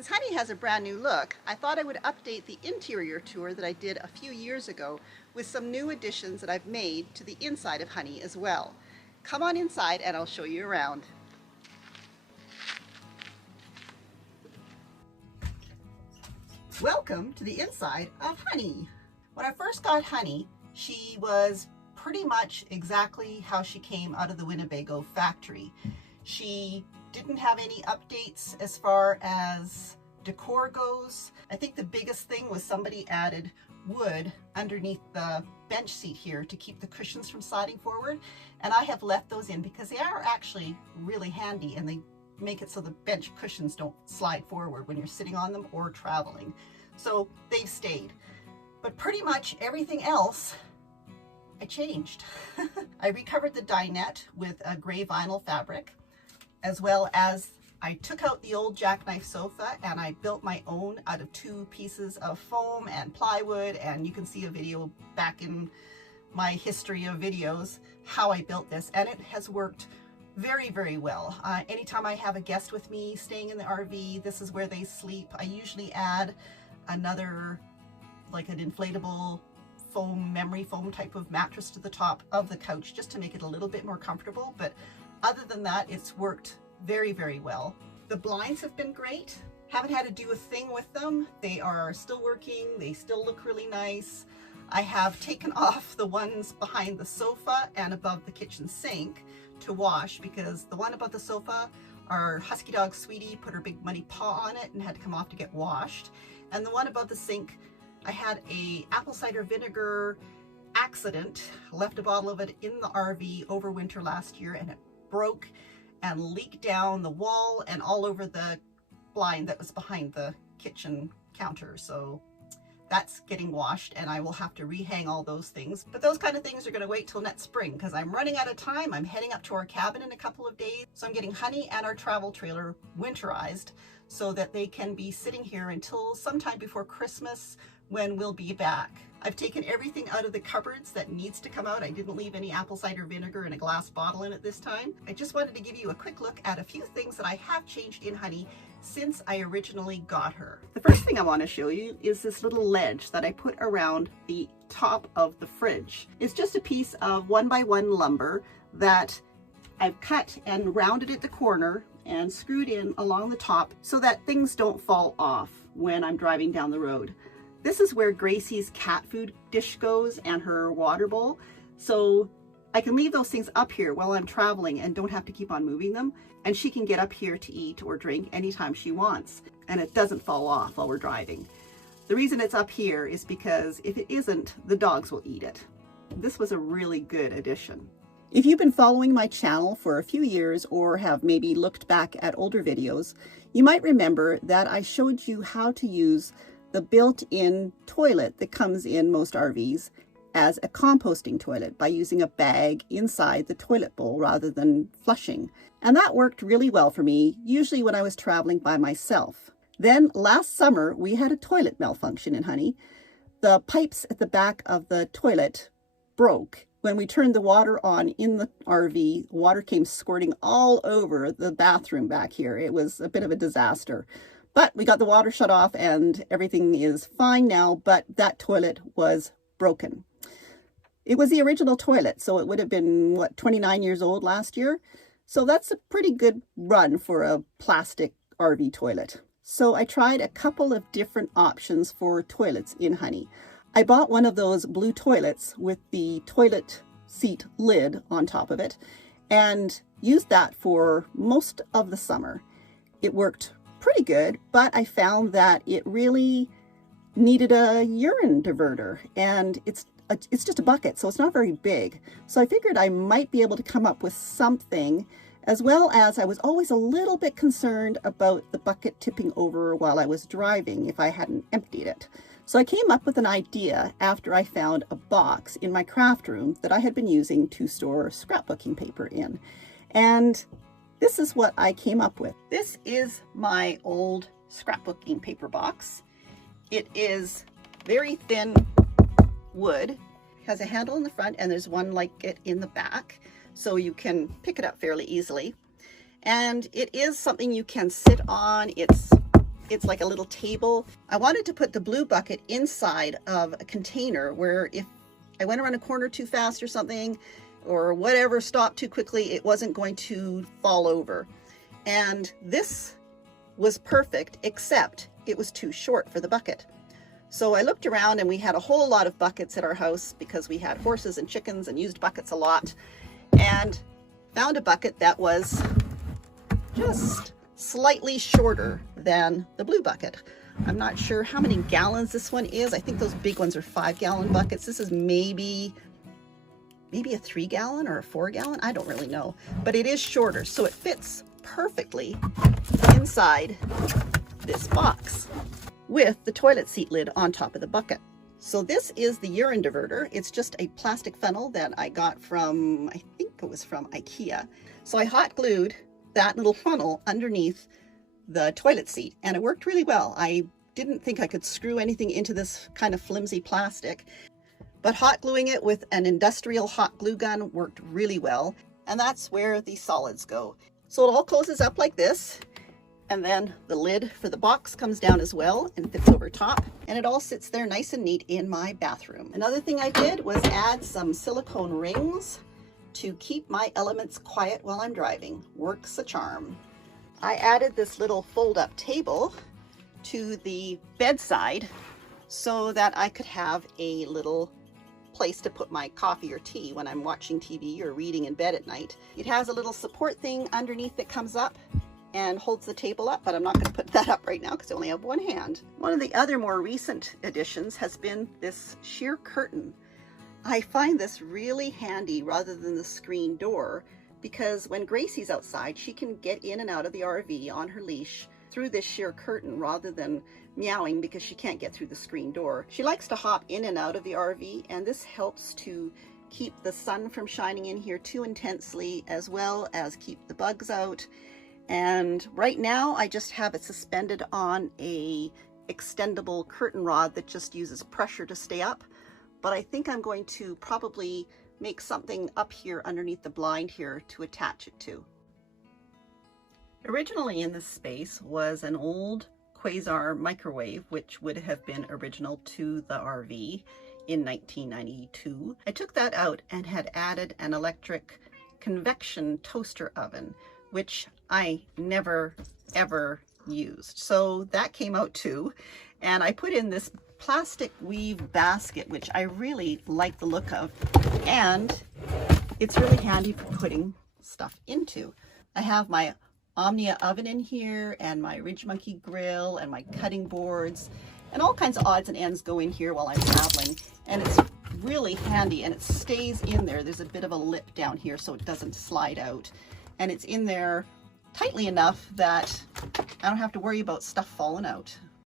Since Honey has a brand new look, I thought I would update the interior tour that I did a few years ago with some new additions that I've made to the inside of Honey as well. Come on inside and I'll show you around. Welcome to the inside of Honey. When I first got Honey, she was pretty much exactly how she came out of the Winnebago factory. She didn't have any updates as far as decor goes. I think the biggest thing was somebody added wood underneath the bench seat here to keep the cushions from sliding forward, and I have left those in because they are actually really handy and they make it so the bench cushions don't slide forward when you're sitting on them or traveling. So they've stayed. But pretty much everything else I changed. I recovered the dinette with a gray vinyl fabric, as well as I took out the old jackknife sofa and I built my own out of 2 pieces of foam and plywood, and you can see a video back in my history of videos how I built this, and it has worked very, very well. Anytime I have a guest with me staying in the RV, this is where they sleep. I usually add another, like an inflatable foam, memory foam type of mattress to the top of the couch just to make it a little bit more comfortable, but other than that, it's worked very, very well. The blinds have been great. Haven't had to do a thing with them. They are still working. They still look really nice. I have taken off the ones behind the sofa and above the kitchen sink to wash because the one above the sofa, our husky dog Sweetie put her big muddy paw on it and had to come off to get washed. And the one above the sink, I had a apple cider vinegar accident, left a bottle of it in the RV over winter last year, and it broke and leaked down the wall and all over the blind that was behind the kitchen counter. So that's getting washed and I will have to rehang all those things. But those kind of things are going to wait till next spring because I'm running out of time. I'm heading up to our cabin in a couple of days. So I'm getting Honey and our travel trailer winterized so that they can be sitting here until sometime before Christmas when we'll be back. I've taken everything out of the cupboards that needs to come out. I didn't leave any apple cider vinegar in a glass bottle in it this time. I just wanted to give you a quick look at a few things that I have changed in Honey since I originally got her. The first thing I want to show you is this little ledge that I put around the top of the fridge. It's just a piece of 1x1 lumber that I've cut and rounded at the corner and screwed in along the top so that things don't fall off when I'm driving down the road. This is where Gracie's cat food dish goes and her water bowl. So I can leave those things up here while I'm traveling and don't have to keep on moving them. And she can get up here to eat or drink anytime she wants. And it doesn't fall off while we're driving. The reason it's up here is because if it isn't, the dogs will eat it. This was a really good addition. If you've been following my channel for a few years or have maybe looked back at older videos, you might remember that I showed you how to use the built-in toilet that comes in most RVs as a composting toilet by using a bag inside the toilet bowl rather than flushing. And that worked really well for me, usually when I was traveling by myself. Then last summer, we had a toilet malfunction in Honey. The pipes at the back of the toilet broke. When we turned the water on in the RV, water came squirting all over the bathroom back here. It was a bit of a disaster. But we got the water shut off and everything is fine now, but that toilet was broken. It was the original toilet, so it would have been, what, 29 years old last year? So that's a pretty good run for a plastic RV toilet. So I tried a couple of different options for toilets in Honey. I bought one of those blue toilets with the toilet seat lid on top of it and used that for most of the summer. It worked pretty good, but I found that it really needed a urine diverter, and it's just a bucket, so it's not very big. So I figured I might be able to come up with something, as well as I was always a little bit concerned about the bucket tipping over while I was driving if I hadn't emptied it. So I came up with an idea after I found a box in my craft room that I had been using to store scrapbooking paper in. And this is what I came up with. This is my old scrapbooking paper box. It is very thin wood, has a handle in the front, and there's one like it in the back, so you can pick it up fairly easily. And it is something you can sit on. It's It's like a little table. I wanted to put the blue bucket inside of a container where if I went around a corner too fast or something, or whatever, stopped too quickly, it wasn't going to fall over. And this was perfect, except it was too short for the bucket. So I looked around, and we had a whole lot of buckets at our house because we had horses and chickens and used buckets a lot, and found a bucket that was just slightly shorter than the blue bucket. I'm not sure how many gallons this one is. I think those big ones are 5-gallon buckets. This is maybe a 3-gallon or a 4-gallon. I don't really know, but it is shorter, so it fits perfectly inside this box with the toilet seat lid on top of the bucket. So this is the urine diverter. It's just a plastic funnel that I got from, I think it was from IKEA. So I hot glued that little funnel underneath the toilet seat, and it worked really well. I didn't think I could screw anything into this kind of flimsy plastic, but hot gluing it with an industrial hot glue gun worked really well. And that's where the solids go. So it all closes up like this, and then the lid for the box comes down as well and fits over top, and it all sits there nice and neat in my bathroom. Another thing I did was add some silicone rings to keep my elements quiet while I'm driving. Works a charm. I added this little fold-up table to the bedside so that I could have a little place to put my coffee or tea when I'm watching TV or reading in bed at night. It has a little support thing underneath that comes up and holds the table up, but I'm not going to put that up right now because I only have one hand. One of the other more recent additions has been this sheer curtain. I find this really handy rather than the screen door, because when Gracie's outside, she can get in and out of the RV on her leash through this sheer curtain rather than meowing because she can't get through the screen door. She likes to hop in and out of the RV, and this helps to keep the sun from shining in here too intensely, as well as keep the bugs out. And right now I just have it suspended on a extendable curtain rod that just uses pressure to stay up, but I think I'm going to probably make something up here underneath the blind here to attach it to. Originally in this space was an old Quasar microwave, which would have been original to the RV in 1992. I took that out and had added an electric convection toaster oven, which I never ever used. So that came out too, and I put in this plastic weave basket, which I really like the look of, and it's really handy for putting stuff into. I have my Omnia oven in here, and my Ridge Monkey grill, and my cutting boards, and all kinds of odds and ends go in here while I'm traveling, and it's really handy, and it stays in there. There's a bit of a lip down here so it doesn't slide out, and it's in there tightly enough that I don't have to worry about stuff falling out.